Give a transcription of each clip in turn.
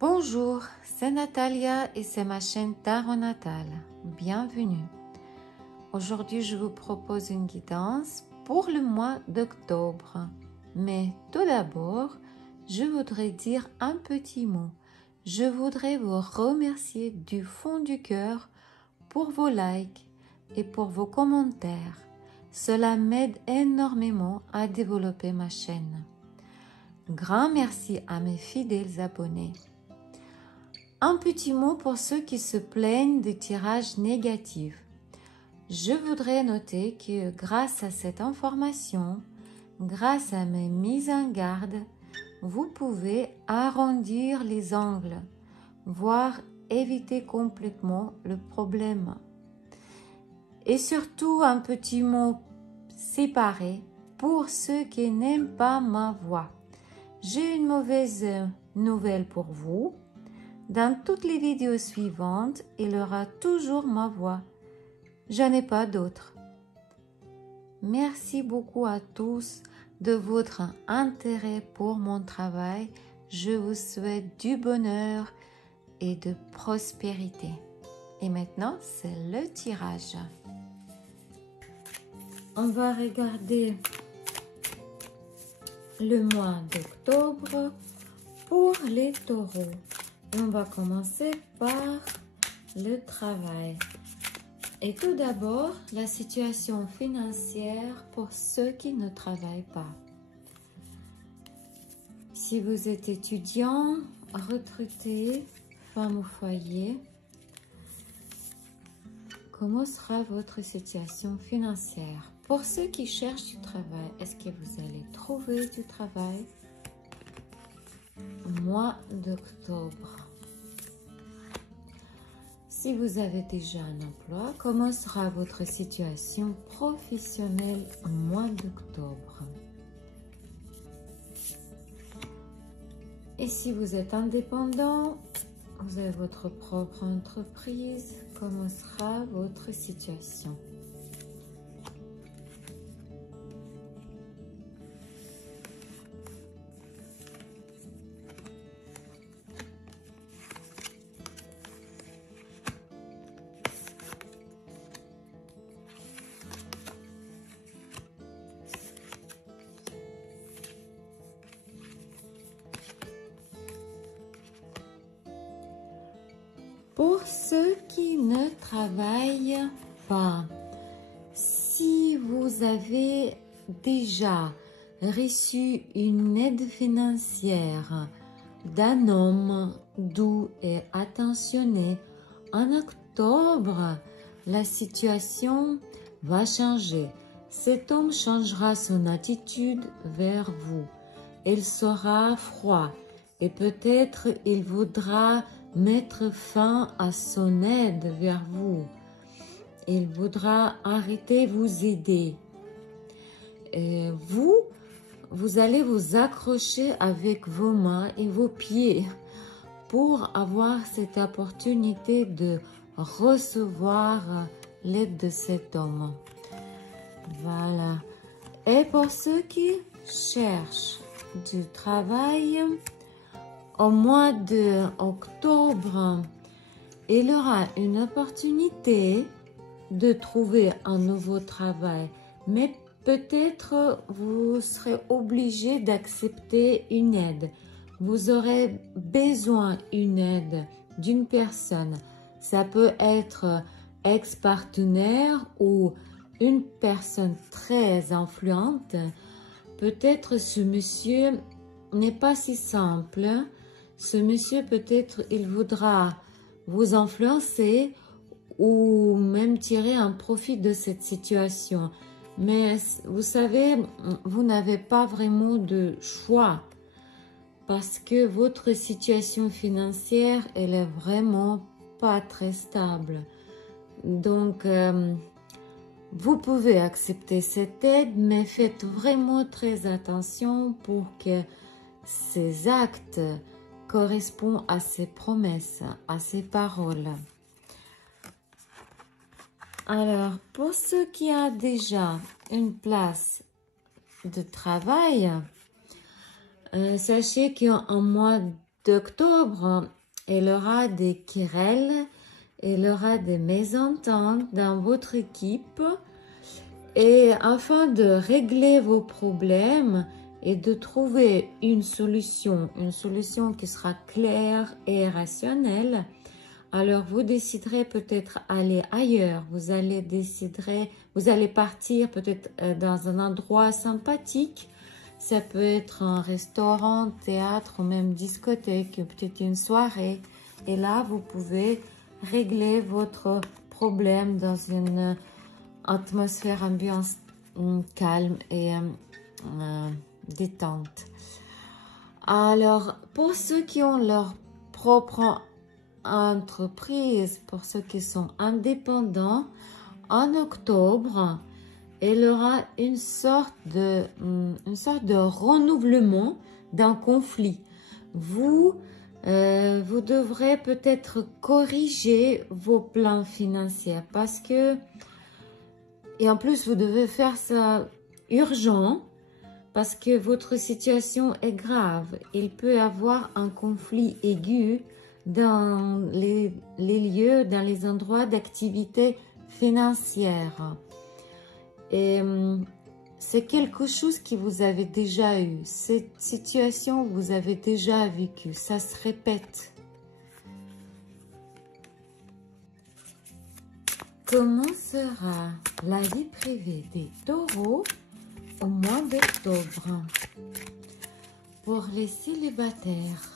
Bonjour, c'est Natalia et c'est ma chaîne Tarot Natal. Bienvenue. Aujourd'hui, je vous propose une guidance pour le mois d'octobre. Mais tout d'abord, je voudrais dire un petit mot. Je voudrais vous remercier du fond du cœur pour vos likes et pour vos commentaires. Cela m'aide énormément à développer ma chaîne. Grand merci à mes fidèles abonnés. Un petit mot pour ceux qui se plaignent des tirages négatifs. Je voudrais noter que grâce à cette information, grâce à mes mises en garde, vous pouvez arrondir les angles, voire éviter complètement le problème. Et surtout un petit mot séparé pour ceux qui n'aiment pas ma voix. J'ai une mauvaise nouvelle pour vous. Dans toutes les vidéos suivantes, il y aura toujours ma voix. Je n'ai pas d'autre. Merci beaucoup à tous de votre intérêt pour mon travail. Je vous souhaite du bonheur et de prospérité. Et maintenant, c'est le tirage. On va regarder le mois d'octobre pour les taureaux. Et on va commencer par le travail. Et tout d'abord, la situation financière pour ceux qui ne travaillent pas. Si vous êtes étudiant, retraité, femme au foyer, comment sera votre situation financière? Pour ceux qui cherchent du travail, est-ce que vous allez trouver du travail? Mois d'octobre. Si vous avez déjà un emploi, comment sera votre situation professionnelle au mois d'octobre? Et si vous êtes indépendant, vous avez votre propre entreprise, comment sera votre situation? Pour ceux qui ne travaillent pas, si vous avez déjà reçu une aide financière d'un homme doux et attentionné, en octobre, la situation va changer. Cet homme changera son attitude vers vous. Il sera froid et peut-être il voudra mettre fin à son aide vers vous. Il voudra arrêter de vous aider. Et vous allez vous accrocher avec vos mains et vos pieds pour avoir cette opportunité de recevoir l'aide de cet homme. Voilà. Et pour ceux qui cherchent du travail, au mois d'octobre, il y aura une opportunité de trouver un nouveau travail, mais peut-être vous serez obligé d'accepter une aide. Vous aurez besoin d'une aide d'une personne. Ça peut être ex-partenaire ou une personne très influente. Peut-être ce monsieur n'est pas si simple. Ce monsieur, peut-être, il voudra vous influencer ou même tirer un profit de cette situation. Mais vous savez, vous n'avez pas vraiment de choix parce que votre situation financière, elle est vraiment pas très stable. Donc, vous pouvez accepter cette aide, mais faites vraiment très attention pour que ces actes correspondent à ces promesses, à ces paroles. Alors, pour ceux qui ont déjà une place de travail, sachez qu'en mois d'octobre, il y aura des querelles, il y aura des mésententes dans votre équipe. Et afin de régler vos problèmes et de trouver une solution qui sera claire et rationnelle, alors vous déciderez peut-être aller ailleurs. Vous allez partir peut-être dans un endroit sympathique. Ça peut être un restaurant, théâtre ou même discothèque, peut-être une soirée. Et là, vous pouvez régler votre problème dans une atmosphère, ambiance calme et détente. Alors, pour ceux qui ont leur propre entreprise, pour ceux qui sont indépendants, en octobre, il y aura une sorte de renouvellement d'un conflit. Vous devrez peut-être corriger vos plans financiers parce que, et en plus vous devez faire ça urgent parce que votre situation est grave. Il peut y avoir un conflit aigu dans les lieux, dans les endroits d'activité financière. Et c'est quelque chose que vous avez déjà eu. Cette situation, vous avez déjà vécu. Ça se répète. Comment sera la vie privée des taureaux au mois d'octobre pour les célibataires?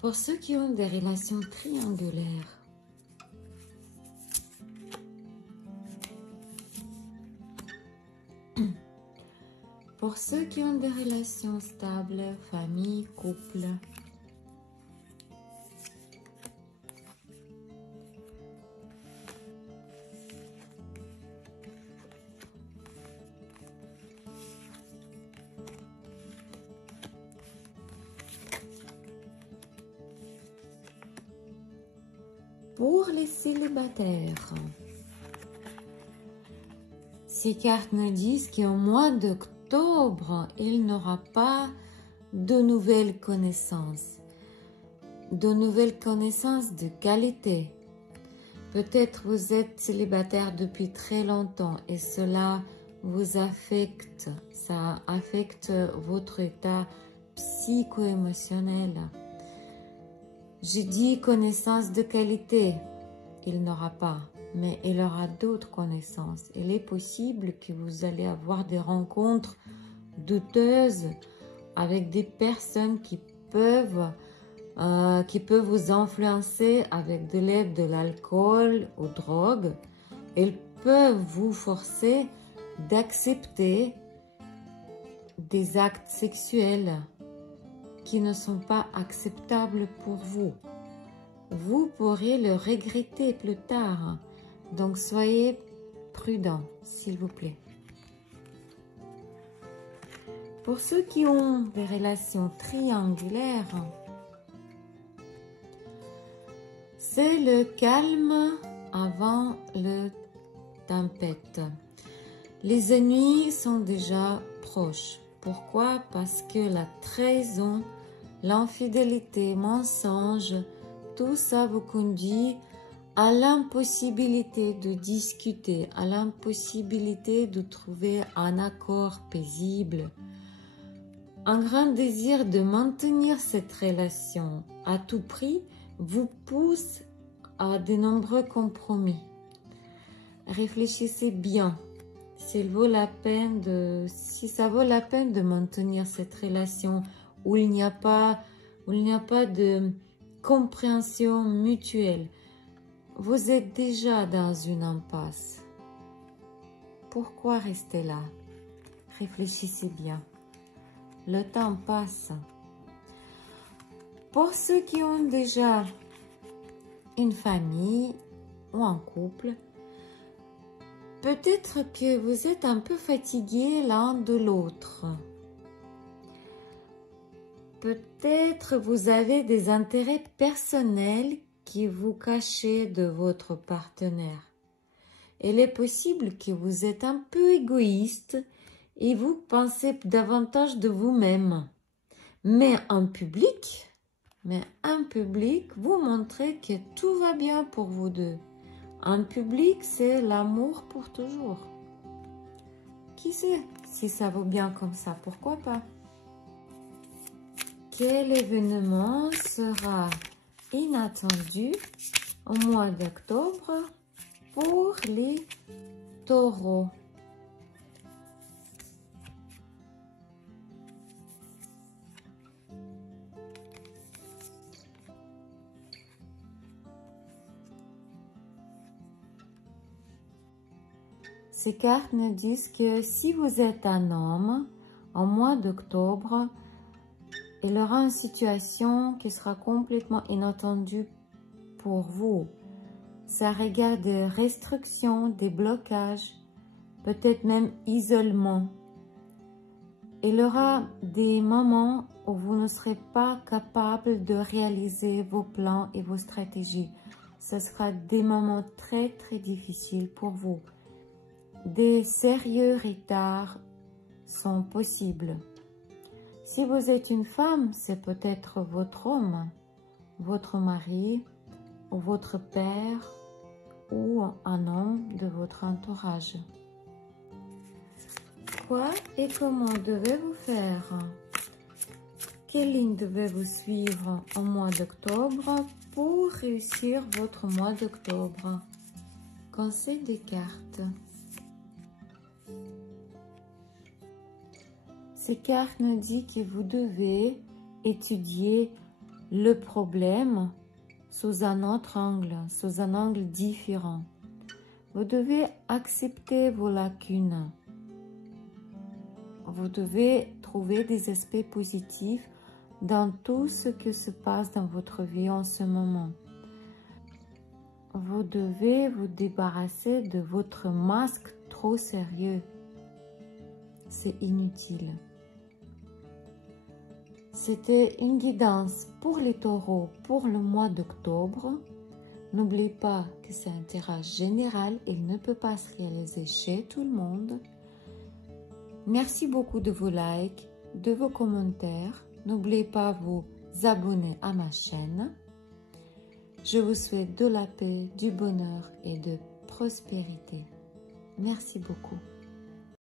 Pour ceux qui ont des relations triangulaires, pour ceux qui ont des relations stables, famille, couple, pour les célibataires, ces cartes nous disent qu'au mois d'octobre, il n'aura pas de nouvelles connaissances. De nouvelles connaissances de qualité. Peut-être vous êtes célibataire depuis très longtemps et cela vous affecte. Ça affecte votre état psycho-émotionnel. Je dis connaissances de qualité, il n'aura pas, mais il aura d'autres connaissances. Il est possible que vous allez avoir des rencontres douteuses avec des personnes qui peuvent vous influencer avec de l'aide de l'alcool ou drogue. Ils peuvent vous forcer d'accepter des actes sexuels qui ne sont pas acceptables pour vous. Vous pourrez le regretter plus tard. Donc soyez prudents, s'il vous plaît. Pour ceux qui ont des relations triangulaires, c'est le calme avant la tempête. Les ennuis sont déjà proches. Pourquoi? Parce que la trahison, l'infidélité, mensonge, tout ça vous conduit à l'impossibilité de discuter, à l'impossibilité de trouver un accord paisible. Un grand désir de maintenir cette relation à tout prix vous pousse à de nombreux compromis. Réfléchissez bien si ça vaut la peine de maintenir cette relation où il n'y a pas de compréhension mutuelle. Vous êtes déjà dans une impasse. Pourquoi rester là? Réfléchissez bien. Le temps passe. Pour ceux qui ont déjà une famille ou un couple, peut-être que vous êtes un peu fatigués l'un de l'autre. Peut-être vous avez des intérêts personnels qui vous cachez de votre partenaire. Il est possible que vous êtes un peu égoïste et vous pensez davantage de vous-même. Mais en public, vous montrez que tout va bien pour vous deux. En public, c'est l'amour pour toujours. Qui sait si ça vaut bien comme ça, pourquoi pas? Quel événement sera inattendu au mois d'octobre pour les taureaux? Ces cartes nous disent que si vous êtes un homme, au mois d'octobre, il y aura une situation qui sera complètement inattendue pour vous. Ça regarde des restrictions, des blocages, peut-être même isolement. Il y aura des moments où vous ne serez pas capable de réaliser vos plans et vos stratégies. Ce sera des moments très difficiles pour vous. Des sérieux retards sont possibles. Si vous êtes une femme, c'est peut-être votre homme, votre mari ou votre père ou un homme de votre entourage. Quoi et comment devez-vous faire? Quelle ligne devez-vous suivre au mois d'octobre pour réussir votre mois d'octobre? Conseil des cartes. Ces cartes nous disent que vous devez étudier le problème sous un autre angle, sous un angle différent. Vous devez accepter vos lacunes. Vous devez trouver des aspects positifs dans tout ce qui se passe dans votre vie en ce moment. Vous devez vous débarrasser de votre masque trop sérieux. C'est inutile. C'était une guidance pour les taureaux pour le mois d'octobre. N'oubliez pas que c'est un tirage général, il ne peut pas se réaliser chez tout le monde. Merci beaucoup de vos likes, de vos commentaires. N'oubliez pas de vous abonner à ma chaîne. Je vous souhaite de la paix, du bonheur et de prospérité. Merci beaucoup.